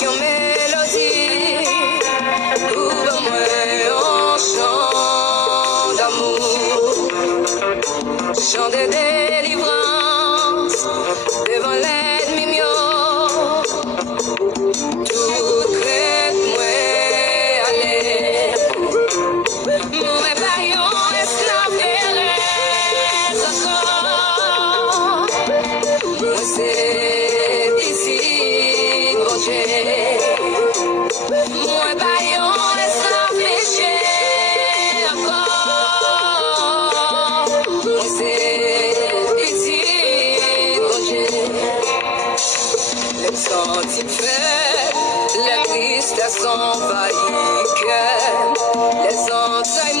yon mélodie pour moi un chant d'amour, chant de délivrance devant l'ennemi mio. Tout crête moi aller, moi pas yon esclave encore. Moi c'est ici mon Dieu, moi pas yon esclave péché encore. Moi c'est ici mon Dieu. Les sentiments faibles, la tristesse envahit le cœur, les entrailles